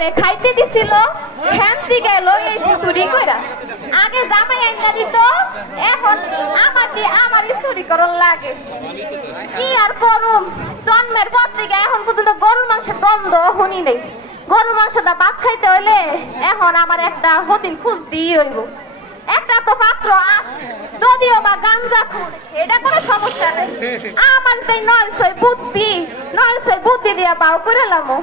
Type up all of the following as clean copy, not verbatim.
আমারে খাইতে দিছিল হ্যান্তি গেল এই চুরি কইরা আগে জামাই আইনা দিত এখন আমারই চুরি করন লাগে কি আর করুম জন্মের পর থেকে এখন পর্যন্ত গরুর মাংসের গন্ধ শুনি নেই গরুর মাংসটা ভাত খাইতে হইলে এখন আমার একটা হতিন খুঁজতেই হইব একটা তো পাত্র যদিও বা গাঞ্জা খুন এটা কোনো সমস্যা নেই আমার সেই নয়সই বুদ্ধি দিয়া বাউ করে লামো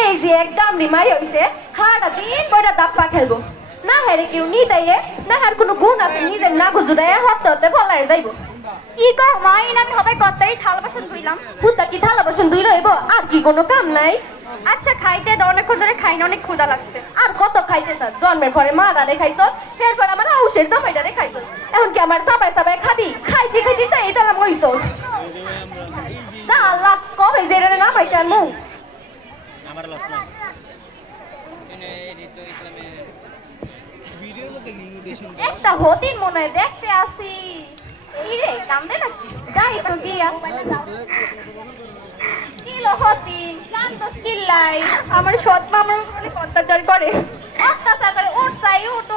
এই যে একদম রিমারি হইছে সারা দিন বইটা দাপ্পা খেলবো না হেরে কেউ নি দেয় না হার কোনো গুণ আছে নিজের না বুঝুরে হতে হতে ফলাই যাইব কি কহ মাই আমি হবে কতই থালা বাসন ধুইলাম পুতা কি থালা বাসন ধুই রইব আর কি কোনো কাম নাই আচ্ছা খাইতে দাও অনেকক্ষণ ধরে খাই না অনেক ক্ষুধা লাগছে আর কত খাইতে স্যার জন্মের পরে মারারে খাইছো এরপর আমার ঔষধ জামাইটারে খাইছো এখন কি আমার চাপাই চাপাই খাবি খাইতে খাইতে তো এটা নাম হইছোস না আল্লাহ কবে যে রে না পাইতান মু আমার লস না এনে এডিটো ইসলামে ভিডিও দেখি একটা হতিন মনে দেখতে আসি এই রে কান্দে নাকি যাই তো গিয়া কিলো হতিন কান্দ স্কিল্লাই আমার সৎ মা আমার অনেক অত্যাচার করে উঠছাই উঠ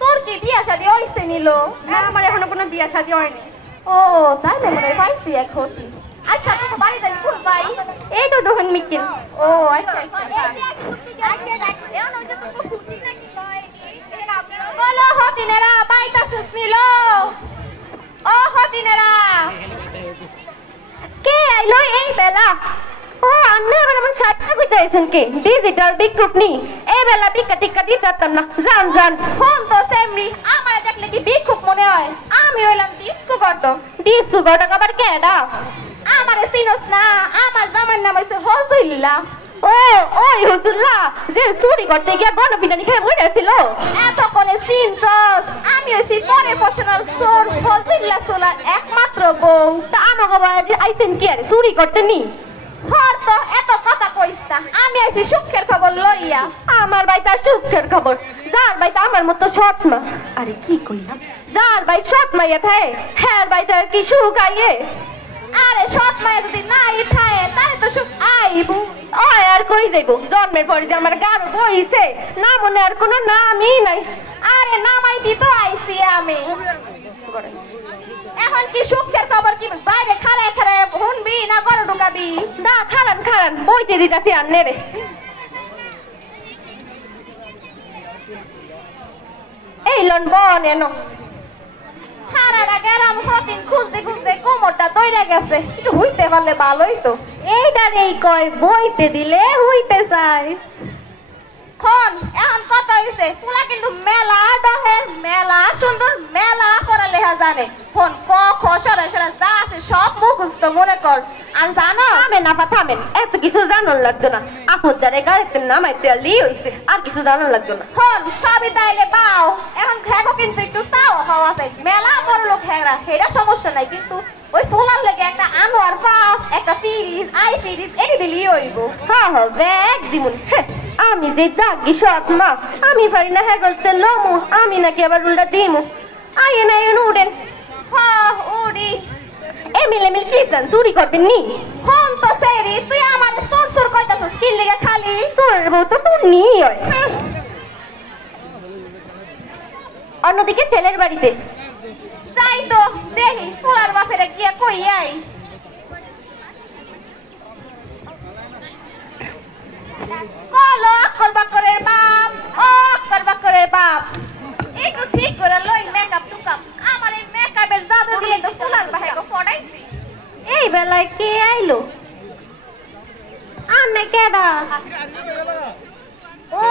তোর কি বিয়া শাদী হইছে নিল হ্যাঁ আমার এখনো কোনো বিয়া শাদী হয়নি ও তাই না মনে পাইছি এক হতিন আচ্ছা তোকে বাড়ি যাই ফুল পাই এই তো দোহন মিকিল ও আচ্ছা বলো হতিনেরা বাইতা সুস নিল ও হতিনেরা কে আইলো এই বেলা ও আন্না এবার আমার সাথে কইতে আইছেন কে ডিজিটাল বিজ্ঞাপনি এই বেলা বিকা টিকা দিতাম না জান ফোন তো সেমরি আমারে দেখলে কি বিক্ষোভ মনে হয় আমি হইলাম ডিস্কো গটক আবার কেডা আমারে চিনোস না আমার জামার নাম হইছে হজুল্লাহ ও ওই হুজুল্লাহ যে চুরি করতে গিয়ে গণপিটানি খেয়ে মরেছিল এতক্ষণে চিনছস আমি হইছি প্রফেশনাল সোর হজুল্লাহ সোলার একমাত্র বউ তা আমাকে বাড়ি আইছেন কি আরে চুরি করতে নি হর তো এত কথা কইস না আমি আইছি সুখের খবর লইয়া আমার বাইতা সুখের খবর যার বাইতা আমার মতো সৎ মা আরে কি কইলাম যার বাই সৎ মাইয়া থাকে হ্যাঁ বাইতা কি সুখ আইয়ে আরে সৎ মাইয়া যদি নাই থাকে তাহলে তো সুখ আইবু ওই আর কই যাইব জন্মের পরে যে আমার গার বইছে না মনে আর কোনো নামই নাই আরে নামাইতি তো আইছি আমি এখন কি সুখের খবর কি বাইরে খাড়ায় খাড়ায় শুনবি না ঘরে ঢুকাবি না খারান বইতে দিতাছি আন্নে রে এই লন বন এনো সারাটা গেলাম হতিন খুঁজতে কোমরটা তৈরি গেছে একটু হইতে পারলে ভালোই তো এইটার এই কয় বইতে দিলে হইতে চায় এখন কত হয়েছে ফুলা কিন্তু মেলা ডহে মেলা সুন্দর মেলা করে লেখা জানে ফোন ক খ সরে যা আছে সব মুখস্থ মনে কর আর জানো থামেন এত কিছু জানার লাগতো না আপদ যারে গাড়িতে নামাইতে আলি হইছে আর কিছু জানার লাগতো না ফোন সবই তাইলে পাও এখন খেগো কিন্তু একটু চাও খাওয়া আছে মেলা বড় লোক খেগরা সেটা সমস্যা নাই কিন্তু ওই ফুলার লেগে একটা আনোয়ার পাস একটা ফিরিজ আই ফিরিজ এই দিলি হইব হ্যাঁ ব্যাগ দিমুন আমি যে দাগি সৎ মা আমি পারি না হ্যাঁ করতে লমু আমি নাকি আবার উল্টা দিমু আইয়ে না উড়েন হ্যাঁ উড়ি মিল কি চান চুরি করবেন নি হন তো সেরি তুই আমার সরসর কইতাছস কি লেগে খালি তোর বউ তো তুই নি হয় অন্যদিকে ছেলের বাড়িতে যাই তো দেখি ফুলার বাপের গিয়া কই আই কলো করবাকরের বাপ ও করবাকরের বাপ একটু ঠিক করে লই মেকআপ টুকাপ আমার এই মেকআপের জাদু দিয়ে তো ফুলার বাহেগো ফড়াইছি এই বেলায় কে আইলো আমি কেডা ও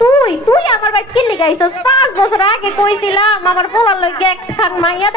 তুই আমার ভাই কি লিগাইছস 5 বছর আগে কইছিলাম আমার পোলার লগে একখান মাইয়া